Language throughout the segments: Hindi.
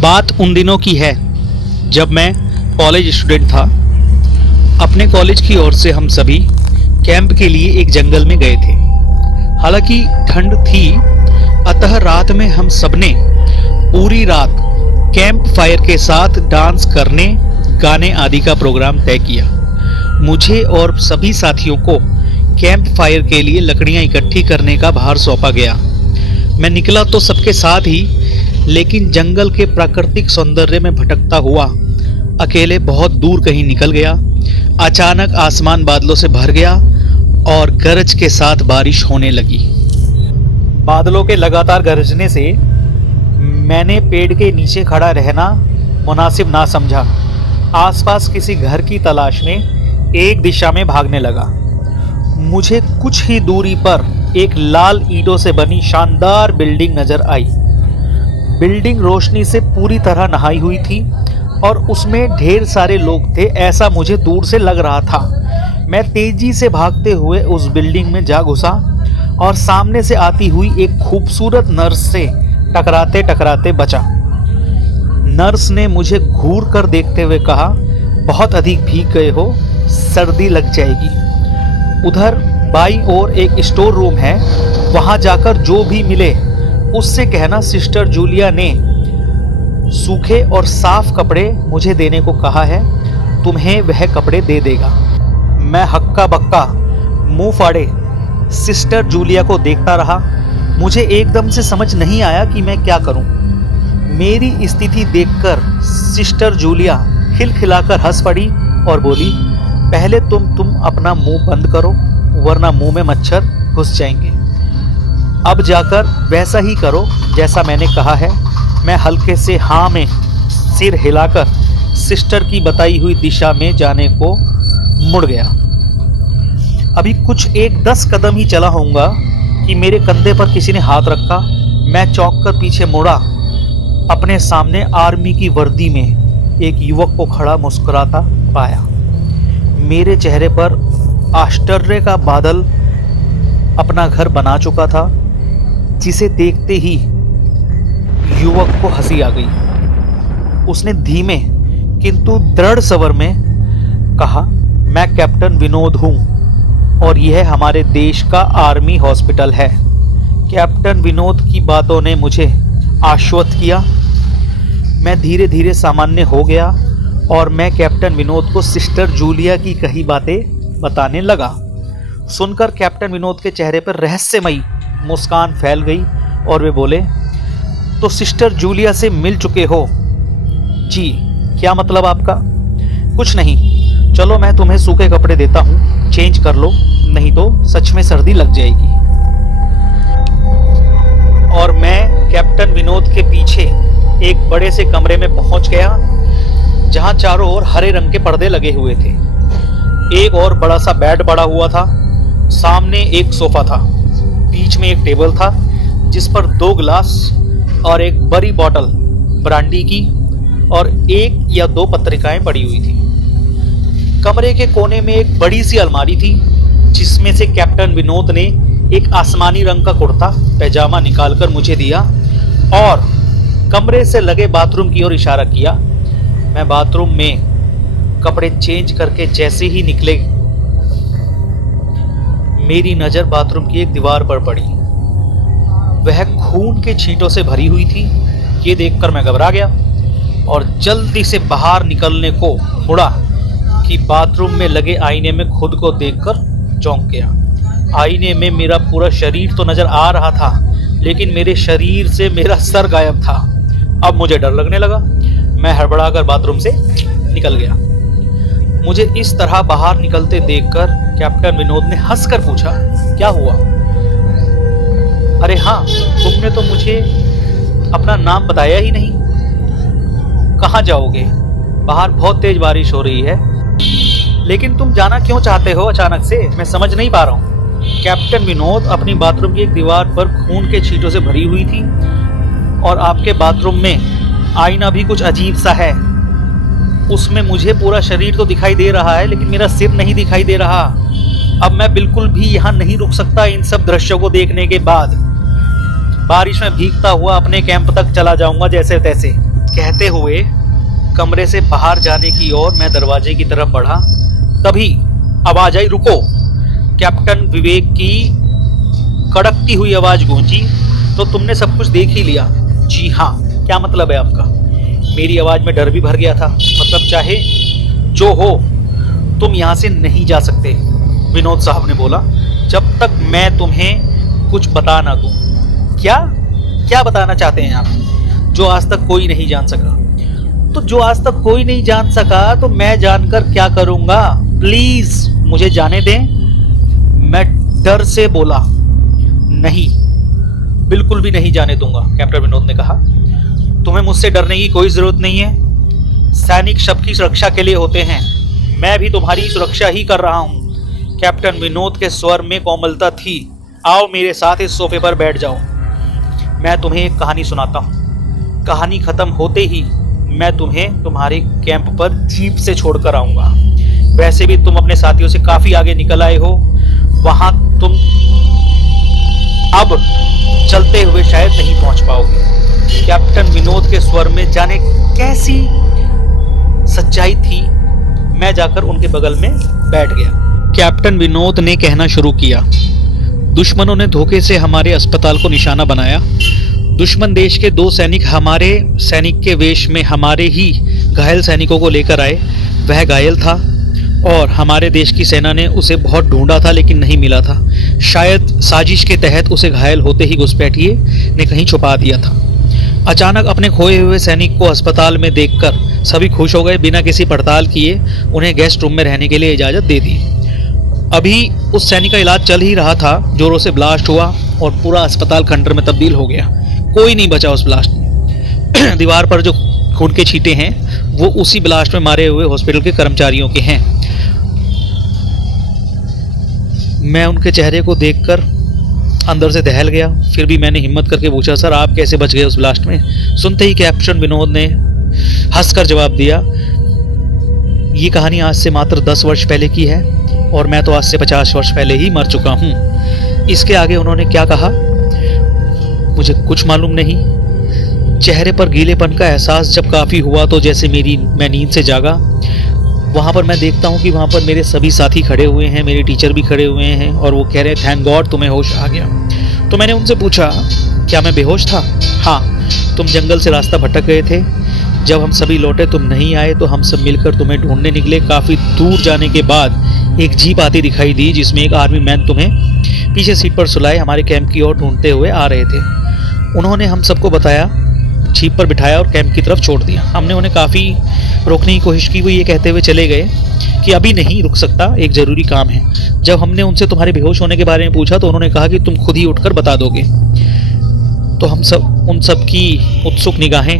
बात उन दिनों की है जब मैं कॉलेज स्टूडेंट था। अपने कॉलेज की ओर से हम सभी कैंप के लिए एक जंगल में गए थे। हालांकि ठंड थी, अतः रात में हम सबने पूरी रात कैंप फायर के साथ डांस करने, गाने आदि का प्रोग्राम तय किया। मुझे और सभी साथियों को कैंप फायर के लिए लकड़ियां इकट्ठी करने का भार सौंपा गया। मैं निकला तो सबके साथ ही, लेकिन जंगल के प्राकृतिक सौंदर्य में भटकता हुआ अकेले बहुत दूर कहीं निकल गया। अचानक आसमान बादलों से भर गया और गरज के साथ बारिश होने लगी। बादलों के लगातार गरजने से मैंने पेड़ के नीचे खड़ा रहना मुनासिब ना समझा। आसपास किसी घर की तलाश में एक दिशा में भागने लगा। मुझे कुछ ही दूरी पर एक लाल ईंटों से बनी शानदार बिल्डिंग नजर आई। बिल्डिंग रोशनी से पूरी तरह नहाई हुई थी और उसमें ढेर सारे लोग थे, ऐसा मुझे दूर से लग रहा था। मैं तेजी से भागते हुए उस बिल्डिंग में जा घुसा और सामने से आती हुई एक खूबसूरत नर्स से टकराते टकराते बचा। नर्स ने मुझे घूर कर देखते हुए कहा, बहुत अधिक भीग गए हो, सर्दी लग जाएगी। उधर बाईं ओर एक स्टोर रूम है, वहां जाकर जो भी मिले उससे कहना सिस्टर जूलिया ने सूखे और साफ कपड़े मुझे देने को कहा है, तुम्हें वह कपड़े दे देगा। मैं हक्का बक्का मुंह फाड़े सिस्टर जूलिया को देखता रहा। मुझे एकदम से समझ नहीं आया कि मैं क्या करूं। मेरी स्थिति देखकर सिस्टर जूलिया खिलखिलाकर हंस पड़ी और बोली, पहले तुम अपना मुंह बंद करो, वरना मुंह में मच्छर घुस जाएंगे। अब जाकर वैसा ही करो जैसा मैंने कहा है। मैं हल्के से हाँ में सिर हिलाकर सिस्टर की बताई हुई दिशा में जाने को मुड़ गया। अभी कुछ 10 कदम ही चला होऊंगा कि मेरे कंधे पर किसी ने हाथ रखा। मैं चौंक कर पीछे मुड़ा। अपने सामने आर्मी की वर्दी में एक युवक को खड़ा मुस्कुराता पाया। मेरे चेहरे पर आश्चर्य का बादल अपना घर बना चुका था, जिसे देखते ही युवक को हंसी आ गई। उसने धीमे किंतु दृढ़ स्वर में कहा, मैं कैप्टन विनोद हूं और यह हमारे देश का आर्मी हॉस्पिटल है। कैप्टन विनोद की बातों ने मुझे आश्वस्त किया। मैं धीरे धीरे सामान्य हो गया और मैं कैप्टन विनोद को सिस्टर जूलिया की कही बातें बताने लगा। सुनकर कैप्टन विनोद के चेहरे पर रहस्यमयी मुस्कान फैल गई और वे बोले, तो सिस्टर जूलिया से मिल चुके हो? जी, क्या मतलब आपका? कुछ नहीं, चलो मैं तुम्हें सूखे कपड़े देता हूँ, चेंज कर लो, नहीं तो सच में सर्दी लग जाएगी। और मैं कैप्टन विनोद के पीछे एक बड़े से कमरे में पहुंच गया, जहां चारों ओर हरे रंग के पर्दे लगे हुए थे। एक और बड़ा सा बेड पड़ा हुआ था, सामने एक सोफा था, बीच में एक टेबल था जिस पर 2 गिलास और एक बड़ी बोतल ब्रांडी की और 1 या 2 पत्रिकाएं पड़ी हुई थी। कमरे के कोने में एक बड़ी सी अलमारी थी, जिसमें से कैप्टन विनोद ने एक आसमानी रंग का कुर्ता पैजामा निकालकर मुझे दिया और कमरे से लगे बाथरूम की ओर इशारा किया। मैं बाथरूम में कपड़े चेंज करके जैसे ही निकले, मेरी नजर बाथरूम की एक दीवार पर पड़ी। वह खून के छींटों से भरी हुई थी। ये देखकर मैं घबरा गया और जल्दी से बाहर निकलने को मुड़ा कि बाथरूम में लगे आईने में खुद को देखकर चौंक गया। आईने में मेरा पूरा शरीर तो नजर आ रहा था, लेकिन मेरे शरीर से मेरा सर गायब था। अब मुझे डर लगने लगा। मैं हड़बड़ाकर बाथरूम से निकल गया। मुझे इस तरह बाहर निकलते देखकर कैप्टन विनोद ने हंसकर पूछा, क्या हुआ? अरे हाँ, तुमने तो मुझे अपना नाम बताया ही नहीं। कहाँ जाओगे? बाहर बहुत तेज बारिश हो रही है। लेकिन तुम जाना क्यों चाहते हो अचानक से? मैं समझ नहीं पा रहा हूँ। कैप्टन विनोद, अपनी बाथरूम की एक दीवार पर खून के छींटों से भरी हुई थी और आपके बाथरूम में आईना भी कुछ अजीब सा है। उसमें मुझे पूरा शरीर तो दिखाई दे रहा है, लेकिन मेरा सिर नहीं दिखाई दे रहा। अब मैं बिल्कुल भी यहाँ नहीं रुक सकता। इन सब दृश्यों को देखने के बाद बारिश में भीगता हुआ अपने कैंप तक चला जाऊंगा जैसे तैसे। कहते हुए कमरे से बाहर जाने की ओर मैं दरवाजे की तरफ बढ़ा, तभी आवाज आई, रुको। कैप्टन विवेक की कड़कती हुई आवाज गूंजी, तो तुमने सब कुछ देख ही लिया? जी हाँ। क्या मतलब है आपका? मेरी आवाज में डर भी भर गया था। मतलब चाहे जो हो, तुम यहाँ से नहीं जा सकते, विनोद साहब ने बोला, जब तक मैं तुम्हें कुछ बता ना दूं। क्या क्या बताना चाहते हैं आप? जो आज तक कोई नहीं जान सका। तो जो आज तक कोई नहीं जान सका तो मैं जानकर क्या करूंगा? प्लीज मुझे जाने दें। मैं डर से बोला। नहीं, बिल्कुल भी नहीं जाने दूंगा, कैप्टन विनोद ने कहा। तुम्हें मुझसे डरने की कोई जरूरत नहीं है। सैनिक सबकी सुरक्षा के लिए होते हैं। मैं भी तुम्हारी सुरक्षा ही कर रहा हूं। कैप्टन विनोद के स्वर में कोमलता थी। आओ मेरे साथ इस सोफे पर बैठ जाओ, मैं तुम्हें एक कहानी सुनाता हूं। कहानी खत्म होते ही मैं तुम्हें तुम्हारे कैंप पर जीप से छोड़कर आऊंगा। वैसे भी तुम अपने साथियों से काफी आगे निकल आए हो। वहां तुम अब चलते हुए शायद नहीं पहुंच पाओगे। कैप्टन विनोद के स्वर में जाने कैसी सच्चाई थी। मैं जाकर उनके बगल में बैठ गया। कैप्टन विनोद ने कहना शुरू किया, दुश्मनों ने धोखे से हमारे अस्पताल को निशाना बनाया। दुश्मन देश के 2 सैनिक हमारे सैनिक के वेश में हमारे ही घायल सैनिकों को लेकर आए। वह घायल था और हमारे देश की सेना ने उसे बहुत ढूंढा था लेकिन नहीं मिला था। शायद साजिश के तहत उसे घायल होते ही घुसपैठिए ने कहीं छुपा दिया था। अचानक अपने खोए हुए सैनिक को अस्पताल में देखकर सभी खुश हो गए। बिना किसी पड़ताल किए उन्हें गेस्ट रूम में रहने के लिए इजाज़त दे दी। अभी उस सैनिक का इलाज चल ही रहा था, जोरों से ब्लास्ट हुआ और पूरा अस्पताल खंडर में तब्दील हो गया। कोई नहीं बचा उस ब्लास्ट में। दीवार पर जो खून के छींटे हैं वो उसी ब्लास्ट में मारे हुए हॉस्पिटल के कर्मचारियों के हैं। मैं उनके चेहरे को देखकर अंदर से दहल गया। फिर भी मैंने हिम्मत करके पूछा, सर आप कैसे बच गए उस ब्लास्ट में? सुनते ही कैप्टन विनोद ने हंसकर जवाब दिया, ये कहानी आज से मात्र 10 वर्ष पहले की है और मैं तो आज से 50 वर्ष पहले ही मर चुका हूँ। इसके आगे उन्होंने क्या कहा मुझे कुछ मालूम नहीं। चेहरे पर गीलेपन का एहसास जब काफ़ी हुआ तो जैसे मैं नींद से जागा। वहाँ पर मैं देखता हूँ कि वहाँ पर मेरे सभी साथी खड़े हुए हैं, मेरे टीचर भी खड़े हुए हैं और वो कह रहे हैं थैंक गॉड तुम्हें होश आ गया। तो मैंने उनसे पूछा, क्या मैं बेहोश था? हाँ, तुम जंगल से रास्ता भटक गए थे। जब हम सभी लौटे तुम नहीं आए तो हम सब मिलकर तुम्हें ढूंढने निकले। काफ़ी दूर जाने के बाद एक जीप आती दिखाई दी जिसमें एक आर्मी मैन तुम्हें पीछे सीट पर सुलाए हमारे कैंप की ओर ढूंढते हुए आ रहे थे। उन्होंने हम सबको बताया, जीप पर बिठाया और कैंप की तरफ छोड़ दिया। हमने उन्हें काफ़ी रोकने की कोशिश की, वो ये कहते हुए चले गए कि अभी नहीं रुक सकता, एक ज़रूरी काम है। जब हमने उनसे तुम्हारे बेहोश होने के बारे में पूछा तो उन्होंने कहा कि तुम खुद ही उठकर बता दोगे। तो हम सब उन सब की उत्सुक निगाहें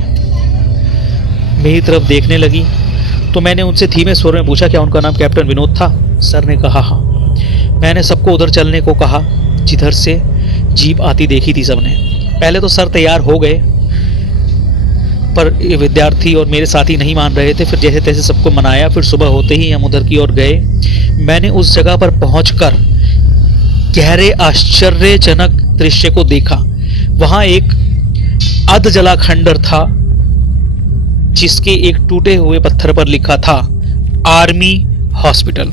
मेरी तरफ देखने लगी। तो मैंने उनसे धीमे स्वर में पूछा, क्या उनका नाम कैप्टन विनोद था? सर ने कहा हाँ। मैंने सबको उधर चलने को कहा जिधर से जीप आती देखी थी सबने। पहले तो सर तैयार हो गए पर ये विद्यार्थी और मेरे साथी नहीं मान रहे थे। फिर जैसे तैसे सबको मनाया। फिर सुबह होते ही हम उधर की ओर गए। मैंने उस जगह पर पहुंचकर गहरे आश्चर्यजनक दृश्य को देखा। वहां एक अध जला खंडर था जिसके एक टूटे हुए पत्थर पर लिखा था आर्मी हॉस्पिटल।